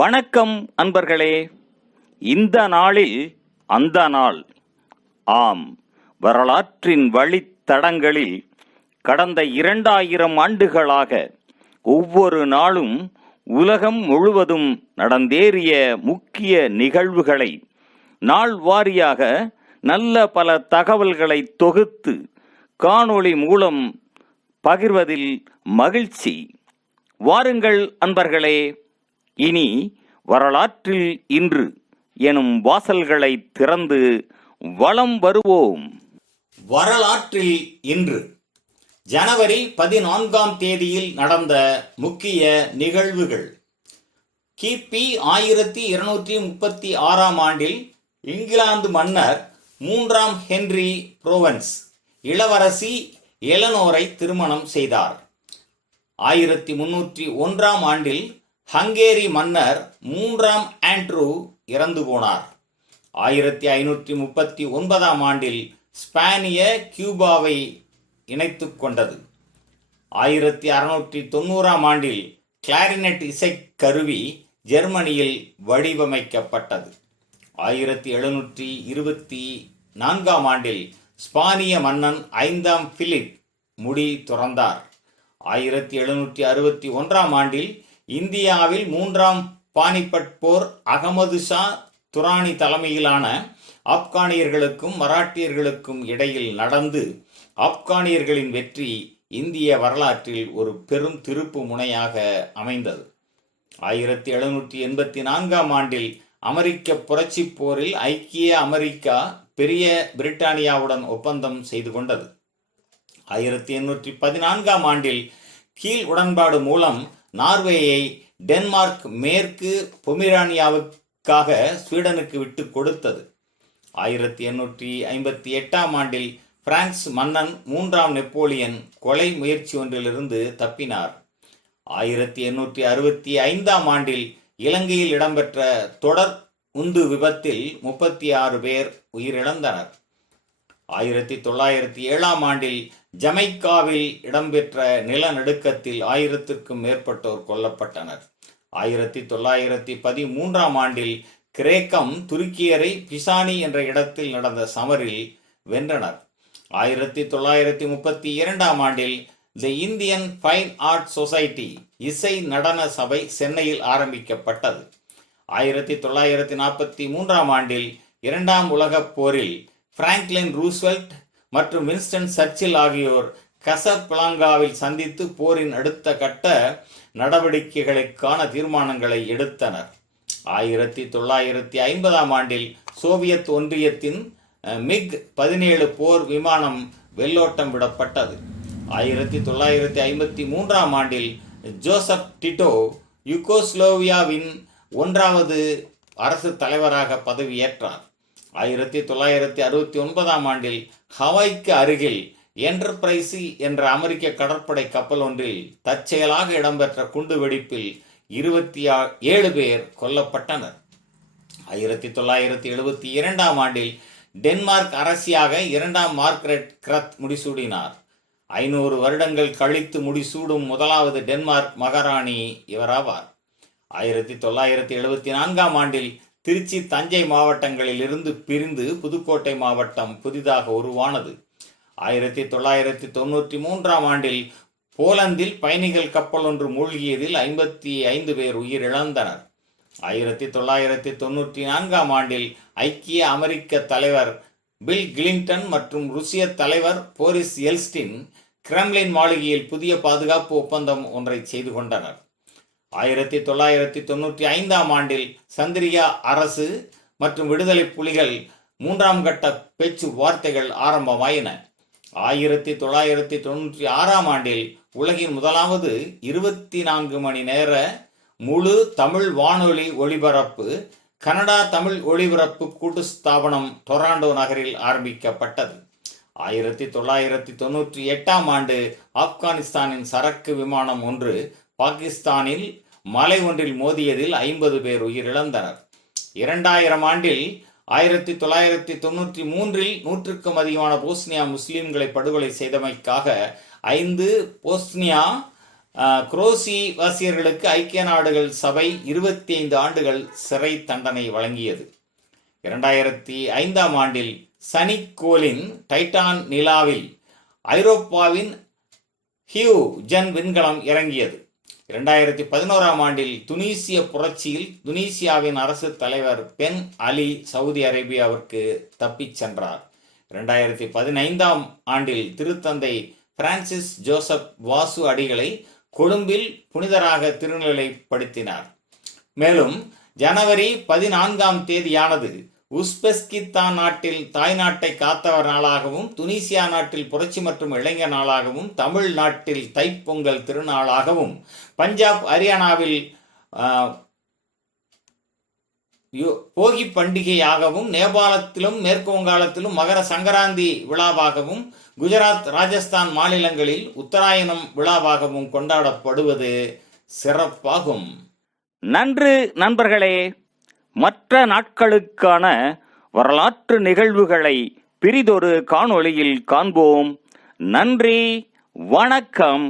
வணக்கம் அன்பர்களே. இந்த நாளில் அந்த நாள். ஆம், வரலாற்றின் வழித்தடங்களில் கடந்த 2000 ஆண்டுகளாக ஒவ்வொரு நாளும் உலகம் முழுவதும் நடந்தேறிய முக்கிய நிகழ்வுகளை நாள் வாரியாக நல்ல பல தகவல்களை தொகுத்து காணொளி மூலம் பகிர்வதில் மகிழ்ச்சி. வாருங்கள் அன்பர்களே, இனி வரலாற்றில் இன்று எனும் வாசல்களை திறந்து வலம் வருவோம். வரலாற்றில் இன்று ஜனவரி 14ஆம் தேதியில் நடந்த முக்கிய நிகழ்வுகள். கிபி 1236ஆம் ஆண்டில் இங்கிலாந்து மன்னர் 3ஆம் ஹென்றி புரோவன்ஸ் இளவரசி எலனோரை திருமணம் செய்தார். 1301ஆம் ஆண்டில் ஹங்கேரி மன்னர் 3ஆம் ஆண்ட்ரூ இறந்து போனார். 1539ஆம் ஆண்டில் ஸ்பானிய கியூபாவை இணைத்துக் கொண்டது. 1690ஆம் ஆண்டில் கிளாரினட் இசைக்கருவி ஜெர்மனியில் வடிவமைக்கப்பட்டது. 1724ஆம் ஆண்டில் ஸ்பானிய மன்னன் 5ஆம் பிலிப் முடி துறந்தார். 1761ஆம் ஆண்டில் இந்தியாவில் 3ஆம் பானிபட் போர் அகமது ஷா துரானி தலைமையிலான ஆப்கானியர்களுக்கும் மராட்டியர்களுக்கும் இடையில் நடந்து ஆப்கானியர்களின் வெற்றி இந்திய வரலாற்றில் ஒரு பெரும் திருப்பு முனையாக அமைந்தது. 1784ஆம் ஆண்டில் அமெரிக்க புரட்சி போரில் ஐக்கிய அமெரிக்கா பெரிய பிரிட்டானியாவுடன் ஒப்பந்தம் செய்து கொண்டது. 1814ஆம் ஆண்டில் கீழ் உடன்பாடு மூலம் நார்வேயை டென்மார்க் மேற்கு பொமிரானியாவுக்காக ஸ்வீடனுக்கு விட்டு கொடுத்தது. 1858ஆம் ஆண்டில் பிரான்ஸ் மன்னன் 3ஆம் நெப்போலியன் கொலை முயற்சி ஒன்றிலிருந்து தப்பினார். 1865ஆம் ஆண்டில் இலங்கையில் இடம்பெற்ற தொடர் உந்து விபத்தில் 36 பேர் உயிரிழந்தனர். 1907ஆம் ஆண்டில் ஜமைக்காவில் இடம்பெற்ற நிலநடுக்கத்தில் 1000க்கும் மேற்பட்டோர் கொல்லப்பட்டனர். 1913ஆம் ஆண்டில் கிரேக்கம் துருக்கியரை பிசானி என்ற இடத்தில் நடந்த சமரில் வென்றனர். 1932ஆம் ஆண்டில் தி இந்தியன் ஃபைன் ஆர்ட் சொசைட்டி இசை நடன சபை சென்னையில் ஆரம்பிக்கப்பட்டது. 1943ஆம் ஆண்டில் 2ஆம் உலகப் போரில் பிராங்க்லின் ரூஸ்வெல்ட் மற்றும் வின்ஸ்டன் சர்ச்சில் ஆகியோர் கசப்லாங்காவில் சந்தித்து போரின் அடுத்த கட்ட நடவடிக்கைகளுக்கான தீர்மானங்களை எடுத்தனர். 1950ஆம் ஆண்டில் சோவியத் ஒன்றியத்தின் மிக்-17 போர் விமானம் வெள்ளோட்டம் விடப்பட்டது. 1953ஆம் ஆண்டில் ஜோசப் டிட்டோ யுகோஸ்லோவியாவின் 1வது அரசு தலைவராக பதவியேற்றார். 1969ஆம் ஆண்டில் ஹவாய்க்கு அருகில் என்டர்பிரைஸ் என்ற அமெரிக்க கடற்படை கப்பல் ஒன்றில் தற்செயலாக இடம்பெற்ற குண்டுவெடிப்பில் 27 பேர் கொல்லப்பட்டனர். 1972ஆம் ஆண்டில் டென்மார்க் அரசியாக 2ஆம் மார்கரெட் கிரத் முடிசூடினார். 500 வருடங்கள் கழித்து முடிசூடும் 1வது டென்மார்க் மகாராணி இவராவார். 1974ஆம் ஆண்டில் திருச்சி தஞ்சை மாவட்டங்களில் இருந்து பிரிந்து புதுக்கோட்டை மாவட்டம் புதிதாக உருவானது. 1993ஆம் ஆண்டில் போலந்தில் பயணிகள் கப்பல் ஒன்று மூழ்கியதில் 55 பேர் உயிரிழந்தனர். 1994ஆம் ஆண்டில் ஐக்கிய அமெரிக்க தலைவர் பில் கிளின்டன் மற்றும் ருசிய தலைவர் போரிஸ் எல்ஸ்டின் கிரெம்லின் மாளிகையில் புதிய பாதுகாப்பு ஒப்பந்தம் ஒன்றை செய்து கொண்டனர். 1995ஆம் ஆண்டில் சந்திரியா அரசு மற்றும் விடுதலை புலிகள் 3ஆம் கட்ட பேச்சுவார்த்தைகள் ஆரம்பமாயின. 1996ஆம் ஆண்டில் உலகின் முதலாவது 24 மணி நேர முழு தமிழ் வானொலி ஒளிபரப்பு கனடா தமிழ் ஒளிபரப்பு கூட்டு ஸ்தாபனம் டொராண்டோ நகரில் ஆரம்பிக்கப்பட்டது. 1998ஆம் ஆண்டு ஆப்கானிஸ்தானின் சரக்கு விமானம் ஒன்று பாகிஸ்தானில் மலை ஒன்றில் மோதியதில் 50 பேர் உயிரிழந்தனர். 2000 ஆண்டில் 1993இல் 100க்கும் அதிகமான போஸ்னியா முஸ்லிம்களை படுகொலை செய்தமைக்காக 5 போஸ்னியா குரோசி வாசியர்களுக்கு ஐக்கிய நாடுகள் சபை 25 ஆண்டுகள் சிறை தண்டனை வழங்கியது. 2005ஆம் ஆண்டில் சனிக்கோளின் டைட்டான் நிலாவில் ஐரோப்பாவின் ஹியூஜன் விண்கலம் இறங்கியது. 2011ஆம் ஆண்டில் துனிசிய புரட்சியில் துனிசியாவின் அரசு தலைவர் பென் அலி சவுதி அரேபியாவிற்கு தப்பிச் சென்றார். 2015ஆம் ஆண்டில் திருத்தந்தை பிரான்சிஸ் ஜோசப் வாசு அடிகளை கொழும்பில் புனிதராக திருநிலைப்படுத்தினார். மேலும் ஜனவரி 14ஆம் தேதியானது உஸ்பெஸ்கிஸ்தான் நாட்டில் தாய்நாட்டை காத்தவர் நாளாகவும், துனிசியா நாட்டில் புரட்சி மற்றும் இளைஞர் நாளாகவும், தமிழ் நாட்டில் தைப்பொங்கல் திருநாளாகவும், பஞ்சாப் ஹரியானாவில் போகி பண்டிகையாகவும், நேபாளத்திலும் மேற்கு வங்காளத்திலும் மகர சங்கராந்தி விழாவாகவும், குஜராத் ராஜஸ்தான் மாநிலங்களில் உத்தராயணம் விழாவாகவும் கொண்டாடப்படுவது சிறப்பாகும். நன்று நண்பர்களே. மற்ற நாட்களுக்கான வரலாற்று நிகழ்வுகளை பிரிதொரு காணொளியில் காண்போம். நன்றி, வணக்கம்.